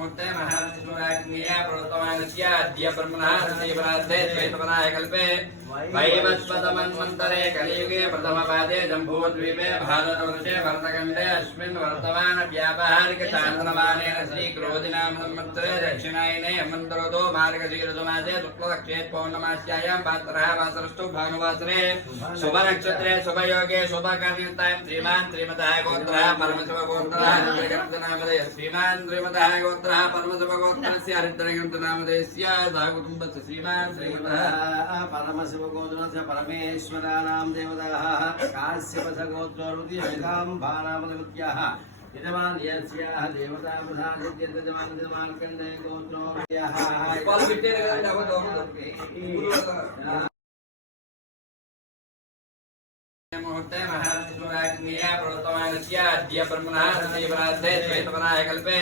मुहूर्ते महाविष्णुराज्ञया प्रोक्तमानस्य अद्य ब्रह्मणः देवरात्रे द्वैतपदाय कल्पे वैवस्वतमन्वन्तरे कलियुगे प्रथमपादे जम्बूद्वीपे भारतवर्षे भरतखण्डे अस्मिन् वर्तमानव्यावहारिकचान्द्रमानेन श्रीक्रोधिनाम संवत्सरे दक्षिणायने हेमन्तऋतौ मार्गशीर्षमासे शुक्लपक्षे पौर्णमास्यायां पात्रः वासरस्तु भानुवासरे शुभनक्षत्रे शुभयोगे शुभकार्यतां श्रीमान् श्रीमतः गोत्रः परमशिवगोत्रः हरिद्रग्रन्थनामधेयः श्रीमान् श्रीमतः गोत्रः परमशिवगोत्रस्य हरिद्रग्रन्थनामधेयस्य सहकुटुम्बस्य श्रीमान् श्रीमतः परमशिवगोत्रस्य परमेश्वराणां देवताः काश्यपसगोत्रोरुदिहरिताम्बानामदेवत्याः यजमान् यस्याः देवता प्रसादित्यजमान् मार्कण्डेय गोत्रोरुद्याः मुहूर्ते महाविष्णुराज्ञया प्रोक्तमानस्य अद्य ब्रह्मणः देवरात्रे द्वैतपदाय कल्पे